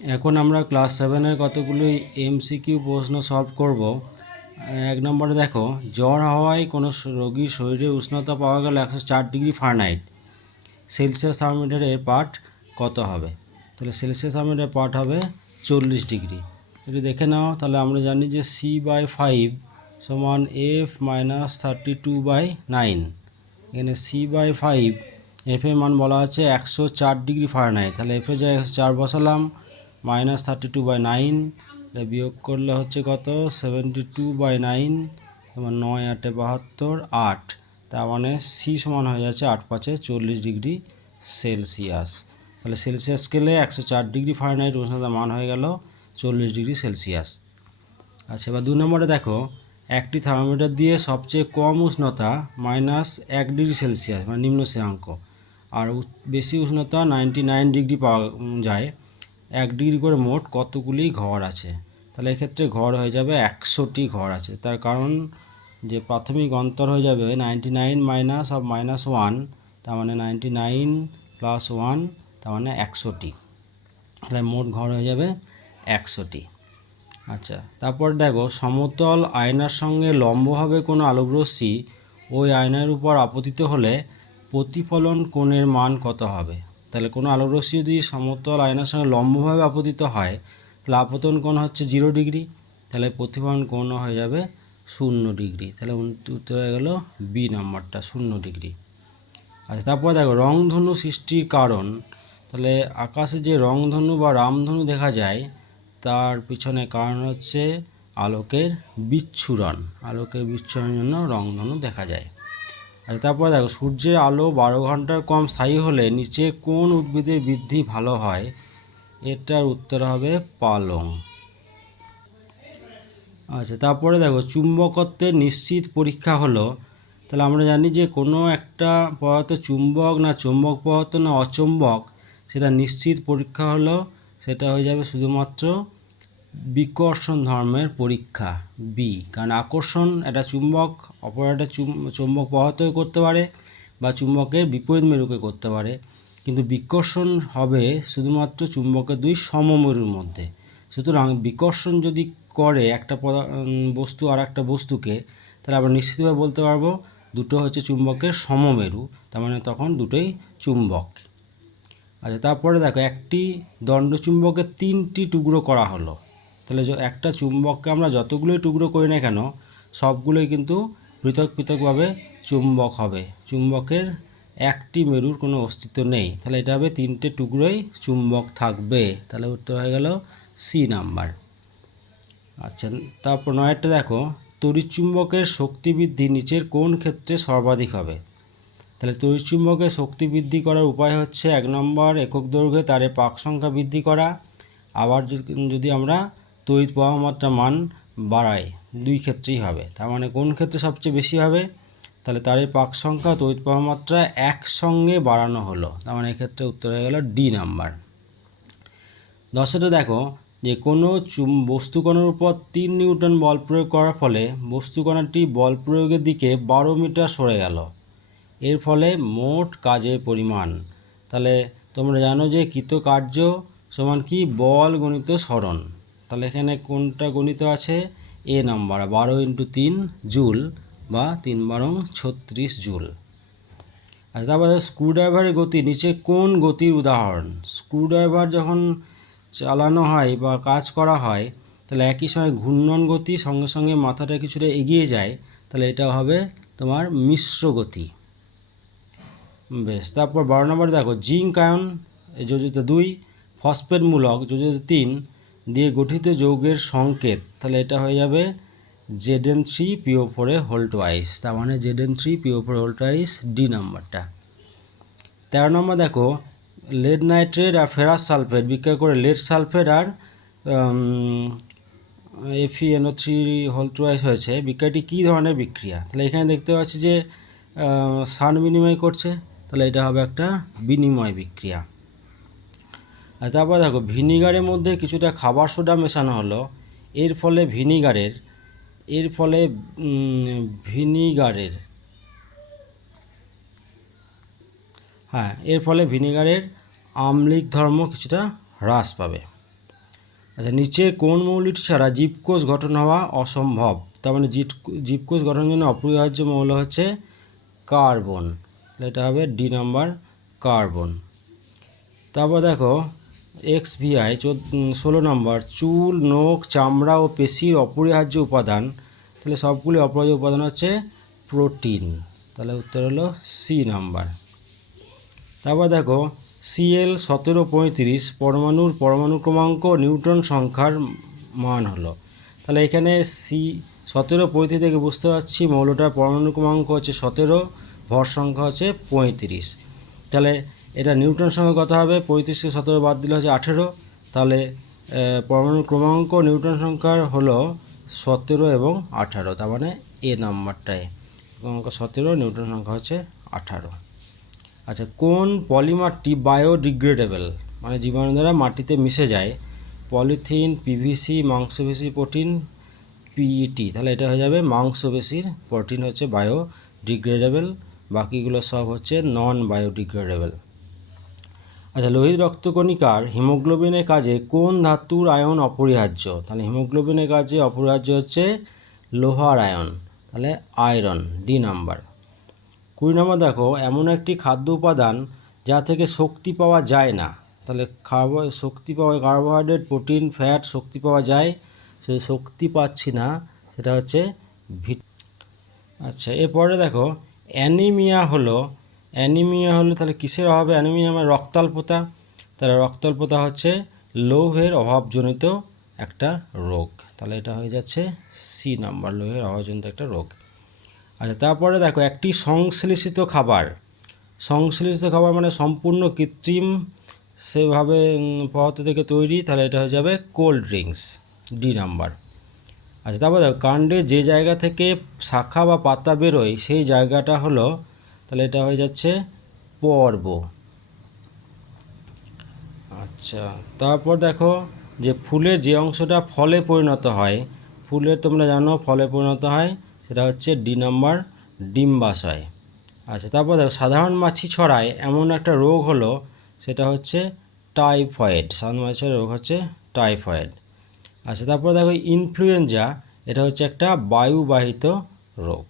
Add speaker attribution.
Speaker 1: এখন আমরা ক্লাস সেভেনের কতগুলি এমসিকিউ প্রশ্ন সলভ করব? এক নম্বরে দেখো, জ্বর হওয়ায় কোনো রোগীর শরীরে উষ্ণতা পাওয়া গেল একশো চার ডিগ্রি ফারেনহাইট সেলসিয়াস থার্মোমিটারের পাঠ কত হবে? তাহলে সেলসিয়াস থার্মোমিটারের পাঠ হবে চল্লিশ ডিগ্রি যদি দেখে নাও, তাহলে আমরা জানি যে সি বাই ফাইভ সমান F minus thirty two by nine এখানে সি বাই ফাইভ এফ এর মান বলা আছে একশো চার ডিগ্রি ফারেনহাইট তাহলে এফে যায় একশো চার বসালাম minus thirty two by nine বিয়োগ করলে হচ্ছে কত? সেভেন্টি টু বাই নাইন তোমার নয় আটে বাহাত্তর, আট। তার মানে সি সমান হয়ে যাচ্ছে আট পাঁচে চল্লিশ ডিগ্রি সেলসিয়াস। তাহলে সেলসিয়াস স্কেলে একশো চার ডিগ্রি ফারেনহাইট উষ্ণতার মান হয়ে গেল চল্লিশ ডিগ্রি সেলসিয়াস। আচ্ছা এবার দু নম্বরে দেখো, একটি থার্মোমিটার দিয়ে সবচেয়ে কম উষ্ণতা মাইনাস এক ডিগ্রি সেলসিয়াস মানে নিম্ন শ্রেণাঙ্ক আর বেশি উষ্ণতা নাইনটি নাইন ডিগ্রি পাওয়া যায়। এক ডিগ্রি করে মোট কতগুলি ঘর আছে? তাহলে এক্ষেত্রে ঘর হয়ে যাবে একশোটি ঘর আছে। তার কারণ যে প্রাথমিক অন্তর হয়ে যাবে ninety nine minus of minus one তার মানে নাইনটি নাইন প্লাস ওয়ান তার মানে একশোটি। তাহলে মোট ঘর হয়ে যাবে একশোটি। আচ্ছা তারপর দেখো, সমতল আয়নার সঙ্গে লম্বভাবে কোনো আলোকরশ্মি ওই আয়নার উপর আপতিত হলে প্রতিফলন কোণের মান কত হবে? তাহলে কোনো আলোকরশ্মি যদি সমতল আয়নার সঙ্গে লম্বভাবে আপতিত হয়, তাহলে আপতন কোণ হচ্ছে জিরো ডিগ্রি তাহলে প্রতিফলন কোণ হয়ে যাবে শূন্য ডিগ্রি তাহলে উত্তর হয়ে গেল বি নাম্বারটা, শূন্য ডিগ্রি আচ্ছা তারপর দেখো, রংধনু সৃষ্টির কারণ, তাহলে আকাশে যে রংধনু বা রামধনু দেখা যায়, তার পিছনে কারণ হচ্ছে আলোকের বিচ্ছুরণ, আলোকের বিচ্ছুরণের জন্য রংধনু দেখা যায়। আচ্ছা তারপর দেখো, সূর্যের আলো বারো ঘণ্টার কম স্থায়ী হলে নিচে কোন উদ্ভিদের বৃদ্ধি ভালো হয়? এটার উত্তর হবে পালং। আচ্ছা তারপরে দেখো, চুম্বকত্বের নিশ্চিত পরীক্ষা হলো, তাহলে আমরা জানি যে কোনো একটা পদার্থ চুম্বক না চুম্বক পদার্থ না অচুম্বক, সেটা নিশ্চিত পরীক্ষা হলো, সেটা হয়ে যাবে শুধুমাত্র বিকর্ষণ ধর্মের পরীক্ষা বি কারণ আকর্ষণ একটা চুম্বক, অপর একটা চুম- চুম্বক পদার্থকে করতে পারে বা চুম্বকের বিপরীত মেরুকে করতে পারে। কিন্তু বিকর্ষণ হবে শুধুমাত্র চুম্বকের দুই সমমেরুর মধ্যে। সুতরাং বিকর্ষণ যদি করে একটা বস্তু আর একটা বস্তুকে, তাহলে আমরা নিশ্চিতভাবে বলতে পারব দুটো হচ্ছে চুম্বকের সমমেরু, তার মানে তখন দুটোই চুম্বক। আচ্ছা তারপরে দেখো একটি দণ্ডচুম্বকের তিনটি টুকরো করা হলো। তাহলে একটা চুম্বককে আমরা যতগুলোই টুকরো করি না কেন, সবগুলোই কিন্তু পৃথক পৃথকভাবে চুম্বক হবে। চুম্বকের একটি মেরুর কোনো অস্তিত্ব নেই। তাহলে এটা হবে তিনটে টুকরোই চুম্বক থাকবে। তাহলে উত্তর হয়ে গেল সি নাম্বার আচ্ছা তারপর নয়টা দেখো। তড়িৎচুম্বকের শক্তি বৃদ্ধি নিচের কোন ক্ষেত্রে সর্বাধিক হবে? তাহলে তড়িৎচুম্বকের শক্তি বৃদ্ধি করার উপায় হচ্ছে এক নম্বর, একক দৈর্ঘ্যে তারের পাক সংখ্যা বৃদ্ধি করা। আবার যদি আমরা তড়িৎ প্রবাহ মাত্রা মান বাড়ায়। দুই ক্ষেত্রেই হবে। তার মানে কোন ক্ষেত্রে সবচেয়ে বেশি হবে? তাহলে তারের পাক সংখ্যা তড়িৎ প্রবাহ মাত্রা একসঙ্গে বাড়ানো হলো। তার মানে এক্ষেত্রে উত্তর হয়ে গেল ডি নাম্বার। দশটা দেখো যে কোনো বস্তুকণার উপর তিন নিউটন বল প্রয়োগ করার ফলে বস্তুকণাটি বল প্রয়োগের দিকে বারো মিটার সরে গেল। এর ফলে মোট কাজের পরিমাণ। তাহলে তোমরা জানো যে কৃতকার্য সমান কি? বল গণিত স্মরণ। তাহলে এখানে কোনটা গণিত আছে? এ নাম্বার বারো ইন্টু তিন জুল বা তিন বারং ছত্রিশ জুল। আচ্ছা তারপরে স্ক্রুড্রাইভারের গতি নিচে কোন গতির উদাহরণ? স্ক্রুড্রাইভার যখন চালানো হয় বা কাজ করা হয়, তাহলে একই সঙ্গে ঘূর্ণন গতি সঙ্গে সঙ্গে মাথাটা কিছুটা এগিয়ে যায়, তাহলে এটা হবে তোমার মিশ্র গতি। বেশ, তারপর বারো নম্বর দেখো, জিঙ্ক আয়ন যোজিত দুই, ফসফেট মূলক যোজিত তিন দিয়ে গঠিত যৌগের সংকেত, তাহলে এটা হয়ে যাবে জেড এন থ্রি পিও ফোরে হোল্ট ওয়াইস তার মানে Z N three PO four হোল্ট ওয়াইস ডি নাম্বারটা তেরো নম্বর দেখো লেড নাইট্রেট আর ফেরাস সালফেট বিক্রয় করে লেড সালফেট আর এফিএনও থ্রি হোল্ট ওয়াইস হয়েছে, বিক্রিয়াটি কী ধরনের বিক্রিয়া? তাহলে এখানে দেখতে পাচ্ছি যে সান বিনিময় করছে, তাহলে এটা হবে একটা বিনিময় বিক্রিয়া। আর তারপর দেখো, ভিনিগারের মধ্যে কিছুটা খাবার সোডা মেশানো হলো। এর ফলে ভিনিগারের, এর ফলে ভিনিগারের হ্যাঁ এর ফলে ভিনিগারের আম্লিক ধর্ম কিছুটা হ্রাস পাবে। আচ্ছা নিচে কোন মৌলটি ছাড়া জীবকোষ গঠন হওয়া অসম্ভব? তার মানে জীব- জীবকোষ গঠনের জন্য অপরিহার্য মৌল হচ্ছে কার্বন। এটা হবে ডি নাম্বার কার্বন। তারপর দেখো এক্স ভিআই ষোলো নম্বর, চুল, নখ, চামড়া ও পেশির অপরিহার্য উপাদান। তাহলে সবগুলি অপরিহার্য উপাদান হচ্ছে প্রোটিন। তাহলে উত্তর হলো সি নাম্বার। তারপর দেখো, সিএল সতেরো পঁয়ত্রিশ, পরমাণুর পরমাণু ক্রমাঙ্ক নিউটন সংখ্যার মান হলো। তাহলে এখানে সি সতেরো পঁয়ত্রিশ থেকে বুঝতে পারছি, মৌলটার পরমাণু ক্রমাঙ্ক হচ্ছে সতেরো, ভর সংখ্যা হচ্ছে পঁয়ত্রিশ। তাহলে এটা নিউটন সংখ্যা কত হবে পঁয়ত্রিশ থেকে সতেরো বাদ দিলে হচ্ছে আঠেরো। তাহলে পরমাণু ক্রমাঙ্ক নিউটন সংখ্যার হলো সতেরো এবং আঠারো, তার মানে এ নাম্বারটায়। ক্রমাঙ্ক সতেরো, নিউটন সংখ্যা হচ্ছে আঠারো। আচ্ছা কোন পলিমারটি বায়োডিগ্রেডেবল? মানে জীবাণু দ্বারা মাটিতে মিশে যায়, পলিথিন পিভিসি মাংসপেশি প্রোটিন পিইটি তাহলে এটা হয়ে যাবে মাংসপেশির প্রোটিন হচ্ছে বায়োডিগ্রেডেবল, বাকিগুলো সব হচ্ছে নন বায়োডিগ্রেডেবল আচ্ছা লোহিত রক্তকণিকার হিমোগ্লোবিনের কাজে কোন ধাতুর আয়ন অপরিহার্য? তাহলে হিমোগ্লোবিনের কাজে অপরিহার্য হচ্ছে লোহার আয়ন, তাহলে আয়রন ডি নাম্বার কুড়ি নম্বর দেখো, এমন একটি খাদ্য উপাদান যা থেকে শক্তি পাওয়া যায় না। তাহলে কার্বো শক্তি পাওয়া কার্বোহাইড্রেট প্রোটিন ফ্যাট শক্তি পাওয়া যায় সে শক্তি পাচ্ছি না, সেটা হচ্ছে ভিট আচ্ছা এরপরে দেখো অ্যানিমিয়া হলো অ্যানিমিয়া হলো তাহলে কিসের অভাবে? অ্যানিমিয়া মানে রক্তাল্পতা তাহলে রক্তাল্পতা হচ্ছে লৌহের অভাবজনিত একটা রোগ। তাহলে এটা হয়ে যাচ্ছে সি নাম্বার, লৌহের অভাবজনিত একটা রোগ। আচ্ছা তারপরে দেখো, একটি সংশ্লেষিত খাবার। সংশ্লেষিত খাবার মানে সম্পূর্ণ কৃত্রিম, সেভাবে পদার্থ থেকে তৈরি, তাহলে এটা হয়ে যাবে কোল্ড ড্রিঙ্কস ডি নাম্বার। আচ্ছা তারপর দেখো, কাণ্ডে যে জায়গা থেকে শাখা বা পাতা বেরোয়, সেই জায়গাটা হলো তাহলে এটা হয়ে যাচ্ছে পর্ব। আচ্ছা তারপর দেখো যে ফুলের যে অংশটা ফলে পরিণত হয়, ফুলের তোমরা জানো ফলে পরিণত হয়, সেটা হচ্ছে ডি নাম্বার ডিম্বাশয়। আচ্ছা তারপর দেখো সাধারণ মাছি ছড়ায় এমন একটা রোগ হলো, সেটা হচ্ছে টাইফয়েড। সাধারণ মাছি রোগ হচ্ছে টাইফয়েড। আচ্ছা তারপর দেখো ইনফ্লুয়েঞ্জা, এটা হচ্ছে একটা বায়ুবাহিত রোগ।